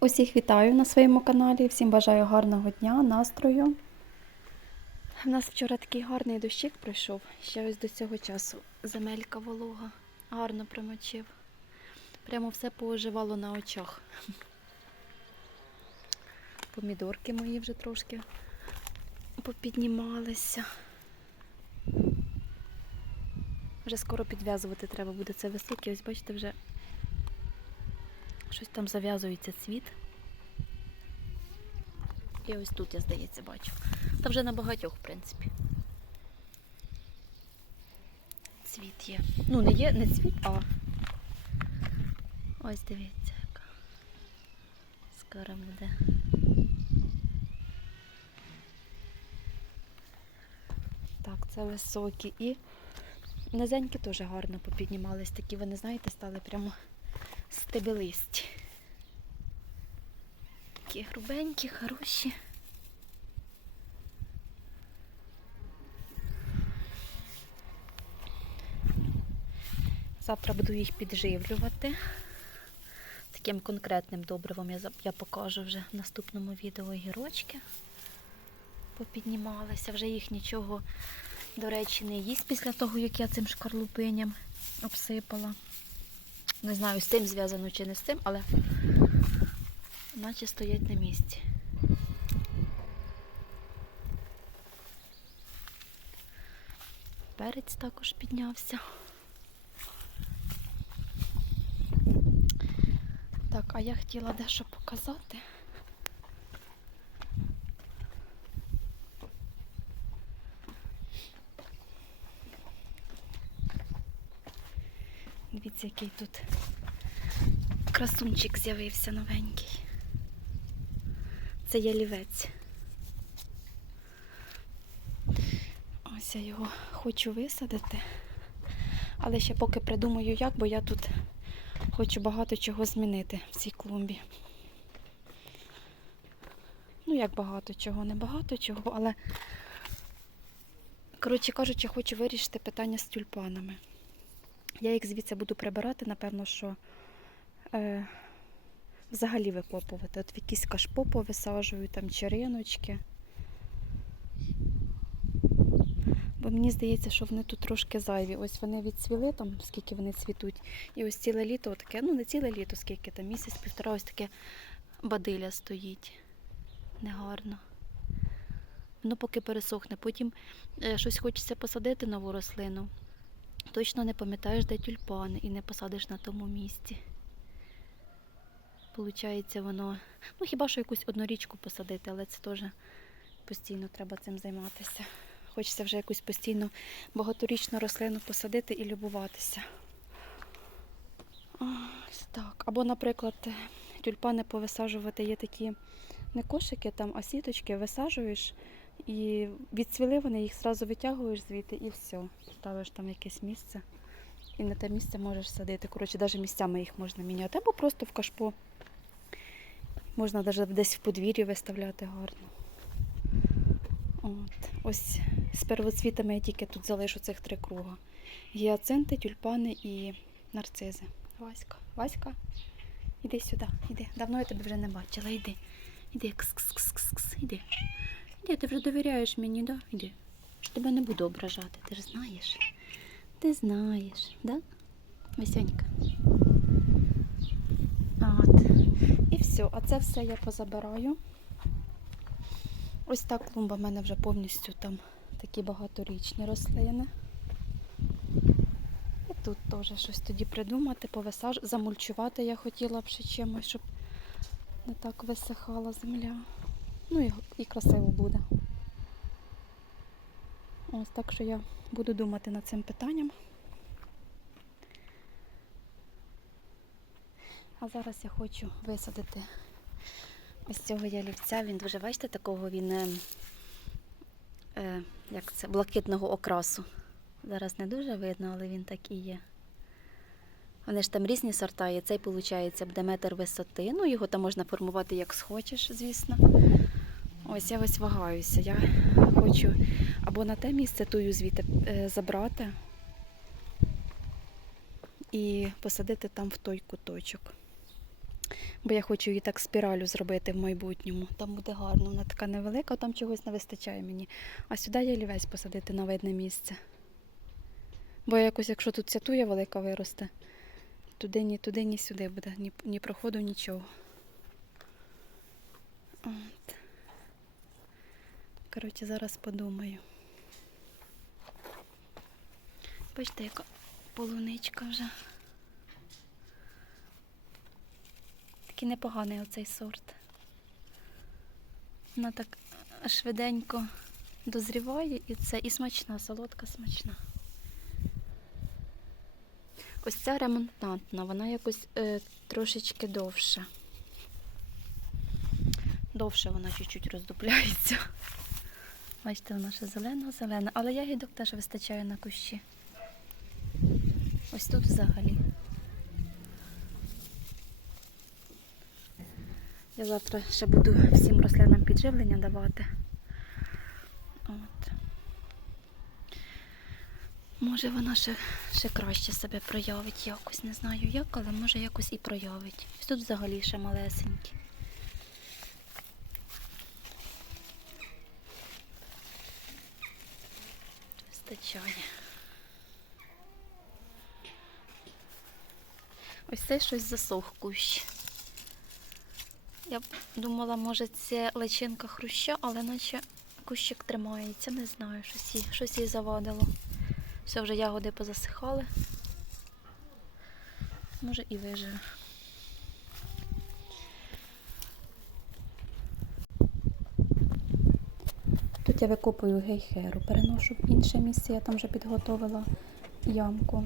Усіх вітаю на своєму каналі. Всім бажаю гарного дня, настрою. У нас вчора такий гарний дощик пройшов. Ще ось до цього часу. Земелька волога. Гарно промочив. Прямо все пооживало на очах. Помідорки мої вже трошки попіднімалися. Вже скоро підв'язувати треба буде це високе. Ось бачите, вже щось там зав'язується цвіт. І ось тут, я здається, бачу. Та вже на багатьох, в принципі. Цвіт є. Ну, не є, не цвіт, а ось дивіться, яка. Скоро буде. Так, це високі. І низенькі теж гарно попіднімались. Такі, вони, знаєте, стали прямо стебелисті. Такі грубенькі, хороші. Завтра буду їх підживлювати. Таким конкретним добривом я, покажу вже в наступному відео гірочки. Попіднімалися, вже їх нічого, до речі, не їсть після того, як я цим шкарлупиням обсипала. Не знаю, з цим зв'язано чи не з цим, але наче стоять на місці. Перець також піднявся. Так, а я хотіла дещо показати. Дивіться, який тут красунчик з'явився новенький. Це ялівець. Ось я його хочу висадити. Але ще поки придумаю як, бо я тут хочу багато чого змінити в цій клумбі. Ну, як багато чого, не багато чого, але, коротше кажучи, хочу вирішити питання з тюльпанами. Я їх звідси буду прибирати, напевно, що е, взагалі викопувати. От якісь кашпо повисаджую, там чериночки. Бо мені здається, що вони тут трошки зайві. Ось вони відцвіли там, скільки вони цвітуть. І ось ціле літо таке, ну не ціле літо, скільки там, місяць-півтора, ось таке бадиля стоїть. Негарно. Воно поки пересохне. Потім е, щось хочеться посадити нову рослину. Точно не пам'ятаєш, де тюльпани, і не посадиш на тому місці. Получається, воно. Ну, хіба що якусь однорічку посадити, але це теж постійно треба цим займатися. Хочеться вже якусь постійно багаторічну рослину посадити і любуватися. Так. Або, наприклад, тюльпани повисаджувати є такі не кошики, там, а сіточки висаджуєш і відцвіли вони, їх зразу витягуєш звідти і все. Ставиш там якесь місце. І на те місце можеш садити. Коротше, навіть місцями їх можна міняти. Або просто в кашпо. Можна навіть десь в подвір'ї виставляти гарно. От. Ось з первоцвітами я тільки тут залишу цих три круга. Гіацинти, тюльпани і нарцизи. Васька, Васька, іди сюди, іди. Давно я тебе вже не бачила. Іди. Іди, кс-кс-кс-кс, іди. Іди, ти вже довіряєш мені, да? Іди. Тебе не буду ображати, ти ж знаєш. Ти знаєш, да? Весенька. От. І все, а це все я позабираю. Ось так клумба в мене вже повністю там такі багаторічні рослини. І тут теж щось тоді придумати, повисаж... замульчувати я хотіла б ще чимось, щоб не так висихала земля. Ну і, і красиво буде. Ось так що я буду думати над цим питанням. А зараз я хочу висадити ось цього ялівця. Він дуже, бачите, такого він, е, е, як це, блакитного окрасу. Зараз не дуже видно, але він так і є. Вони ж там різні сорта є. Цей, виходить, буде метр висоти. Ну, його там можна формувати як схочеш, звісно. Ось я ось вагаюся. Я хочу або на те місце тую звідти е, забрати і посадити там в той куточок. Бо я хочу її так спіралю зробити в майбутньому. Там буде гарно, вона така невелика, там чогось не вистачає мені. А сюди я лівець посадити на видне місце. Бо якось, якщо тут ця туя велика виросте, туди ні туди, ні сюди буде, ні, ні проходу, нічого. От. Коротше, зараз подумаю. Бачите, яка полуничка вже. Такий непоганий оцей сорт. Вона так швиденько дозріває і це і смачна, солодка смачна. Ось ця ремонтантна, вона якось е, трошечки довша. Довше вона чуть-чуть роздупляється. Бачите, вона ще зелена-зелена, але ягідок теж вистачає на кущі. Ось тут взагалі. Я завтра ще буду всім рослинам підживлення давати. От. Може вона ще, ще краще себе проявить якось, не знаю як, але може якось і проявить. Ось тут взагалі ще малесенькі. Вистачає. Ось це щось засох кущ. Я думала, може це личинка хруща, але наче кущик тримається, не знаю, щось їй, щось їй завадило. Все, вже ягоди позасихали. Може і виживе. Я викопую гейхеру, переношу в інше місце, я там вже підготовила ямку.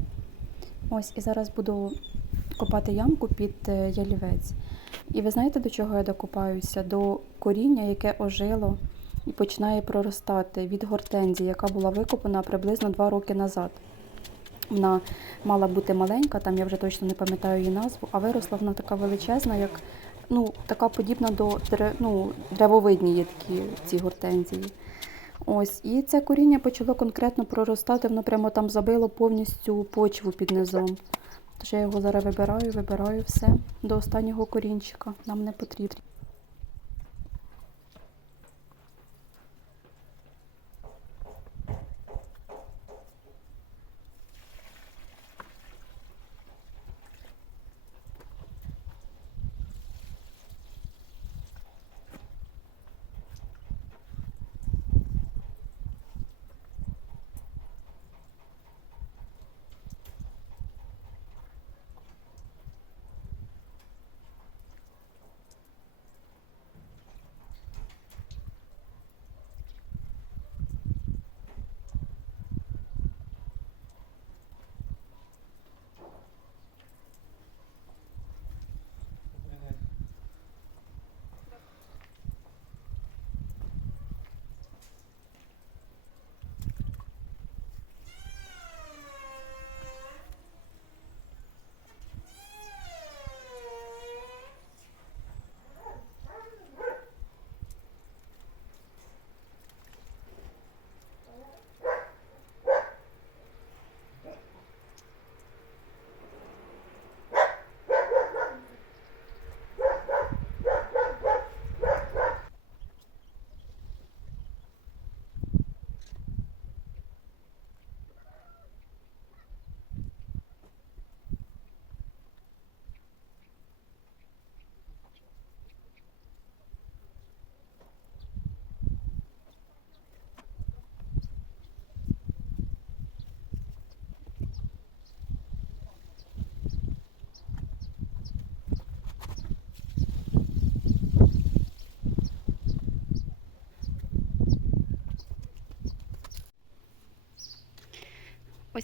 Ось, і зараз буду копати ямку під е, ялівець. І ви знаєте, до чого я докопаюся? До коріння, яке ожило і починає проростати від гортензії, яка була викопана приблизно 2 роки назад. Вона мала бути маленька, там я вже точно не пам'ятаю її назву, а виросла вона така величезна, як ну, така подібна до ну, древовидні є такі ці гортензії. Ось, і це коріння почало конкретно проростати, воно прямо там забило повністю почву під низом. Тож я його зараз вибираю, вибираю все до останнього корінчика. Нам не потрібно.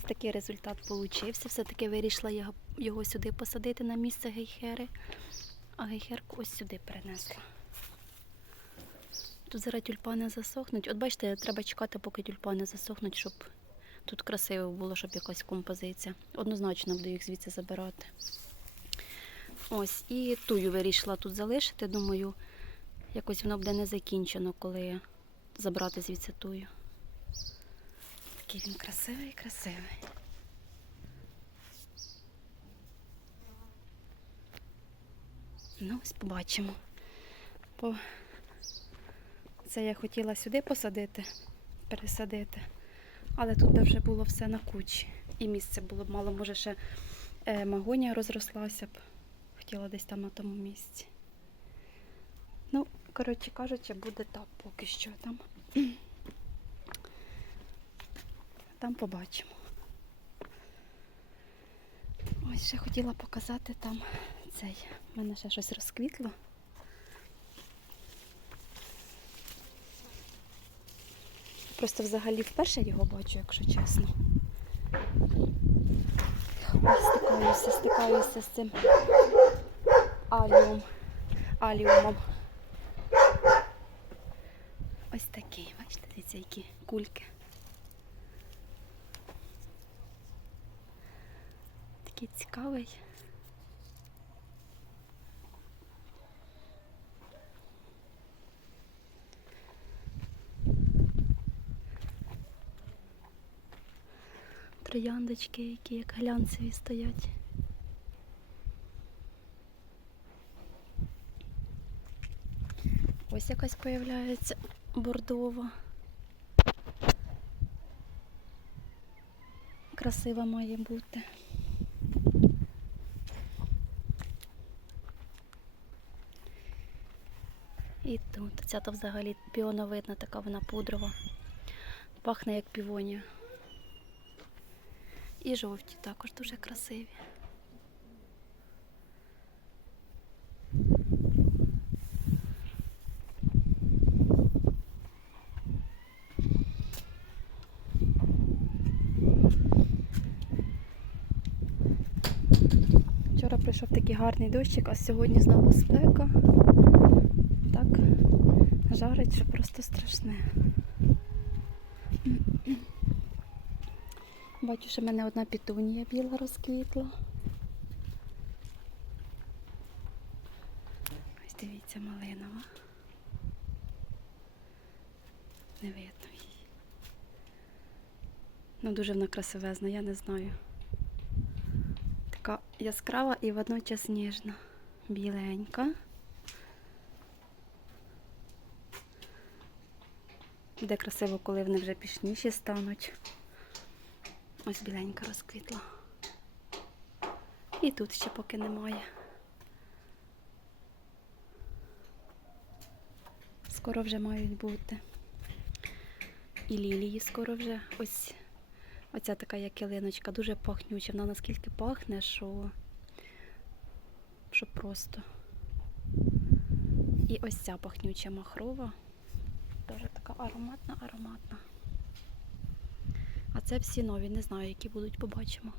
Такий результат получився. Все-таки вирішила його, його сюди посадити на місце гейхери, а гейхерку ось сюди перенесла. Тут зараз тюльпани засохнуть. От бачите, треба чекати, поки тюльпани засохнуть, щоб тут красиво було, щоб якась композиція. Однозначно буду їх звідси забирати. Ось, і тую вирішила тут залишити. Думаю, якось воно буде не закінчено, коли забрати звідси тую. Такий він красивий, красивий. Ну, ось побачимо. По... Це я хотіла сюди посадити, пересадити. Але тут би вже було все на кучі. І місце було б мало, може, ще е, магонія розрослася б. Хотіла десь там на тому місці. Ну, коротше кажучи, буде так поки що там. Там побачимо. Ось ще хотіла показати там цей. У мене ще щось розквітло. Просто взагалі вперше його бачу, якщо чесно. Ой, стикаюся, стикаюся з цим аліум, аліумом. Ось такий, бачите, дивіться, які кульки. Такий цікавий. Трояндочки, які як глянцеві стоять. Ось якась появляється бордова. Красива має бути. І тут ця то взагалі піоновидна, така вона пудрова. Пахне як півонія. І жовті також дуже красиві. Вчора прийшов такий гарний дощик, а сьогодні знову спека. Так жарить, що просто страшне. Бачу, що в мене одна пітунія біла розквітла. Ось дивіться, малинова. Не видно її. Ну, дуже вона красивезна, я не знаю. Така яскрава і водночас ніжна. Біленька. Буде красиво, коли вони вже пішніші стануть. Ось біленька розквітла. І тут ще поки немає. Скоро вже мають бути. І лілії скоро вже. Ось оця така як ялиночка, дуже пахнюча. Вона наскільки пахне, що, що просто. І ось ця пахнюча махрова. Така ароматна, ароматна. А це всі нові, не знаю, які будуть, побачимо.